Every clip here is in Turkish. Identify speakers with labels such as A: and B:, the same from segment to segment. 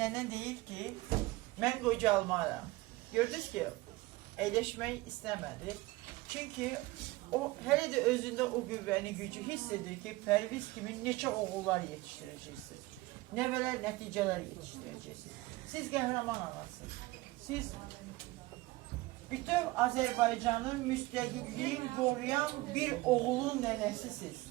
A: nene değil ki ben qocalmaram. Gördünüz ki eğleşmeyi istemedi. Çünkü o hele də özündə o qüvvəni, gücü hiss edir ki, Pərviz kimi neçə oğullar yetişdirəcəksiniz. Nəvələr, nəticələr yetişdirəcəksiniz. Siz qəhrəman anasınız. Siz bütün Azərbaycanın müstəqilliyin qoruyan bir oğulun nənəsisiz.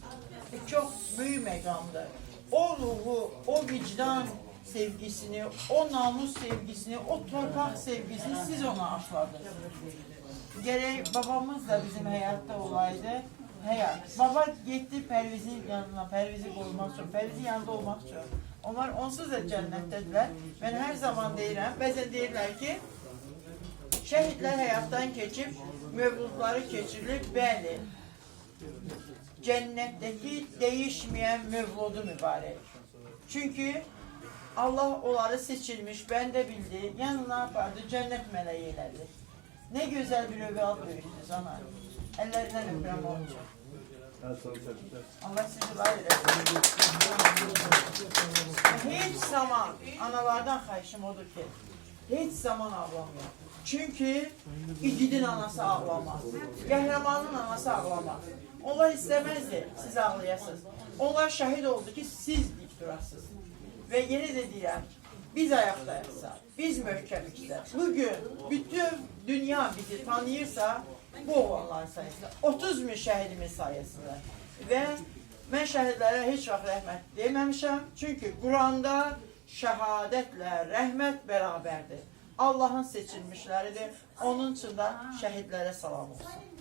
A: E, Çox böyük məqamdır. O ruhu, o vicdan sevgisini, o namus sevgisini, o torpaq sevgisini siz ona aşladınız. Gerek babamız da bizim hayatta olaydı. Hayat. Baba gitti Perviz'in yanına, Perviz'i korumak için, Perviz'in yanında olmak için. Onlar onsuz da cennettediler. Ben her zaman deyirəm, bəzən deyirlər ki, şəhidlər həyatdan keçib, mövludları keçirilib, bəli, cənnətdəki dəyişməyən mövludu mübarək. Çünki Allah onları seçilmiş, ben de bildi, yanına apardı, cennet meleği elədi. Ne güzel bir övlad böyüttünüz ana. Ellerinden onun için. Allah sizi var eylesin. Hiç zaman, analardan xahişim odur ki, hiç zaman ağlamayın. Çünkü igidin anası ağlamaz. Qəhrəmanın anası ağlamaz. Onlar istemezdi siz ağlayasınız. Onlar şahit oldu ki siz dik durasınız. Ve yeni de deyirəm, biz ayaktayızsa, biz möhkəmiksə, bugün bütün dünya bizi tanıyırsa, bu olanlar sayesinde, 30 min şəhidimiz sayesinde. Və mən şəhidlərə heç vaxt rəhmət deməmişəm, çünki Quranda şəhadətlə rəhmət bərabərdir. Allahın seçilmişləridir. Onun için de şəhidlərə salam olsun.